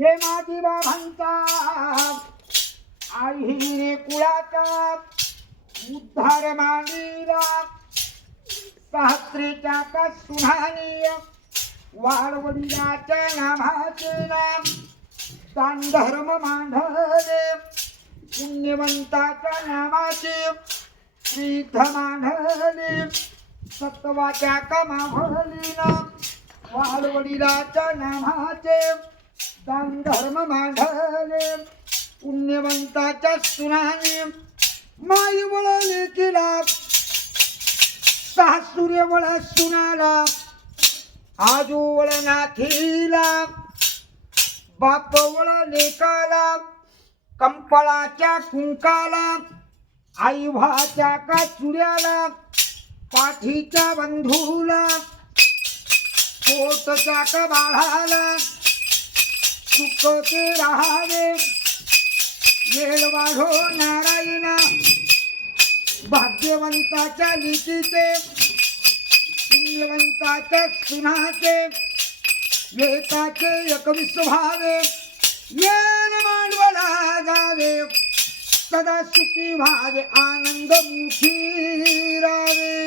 ये माती बाबांचा आई रे कुळाचा उद्धार मांडीला सहस्त्रीच्या का सुनानी वाळवडिलाच्या नामाचे नाम दान धर्म मांडले पुण्यवंताच्या नामाचे तीर्थ मांडले सत्वाच्या कमावली नाम वाळवडिलाच्या नामाचे दान धर्म मांडले पुण्यवंताच्या सुनाने माई वळले केला सहा सूर्य वळ सुनाला आजू वळ नाथीला बाप वळ लेकाला कंपळाच्या कुंकाला आई भाच्या का चुड्याला पाठीच्या बंधूला पोटच्या का बाळाला सुखते राहावे वेळ वाढो नारायणा भाग्यवंताच्या लिखीचे पुण्यवंताच्या सुनाचे वेताचे एकवीस भावे येन मांडवला जावे सदा सुखी भावे आनंद मुखी रावे।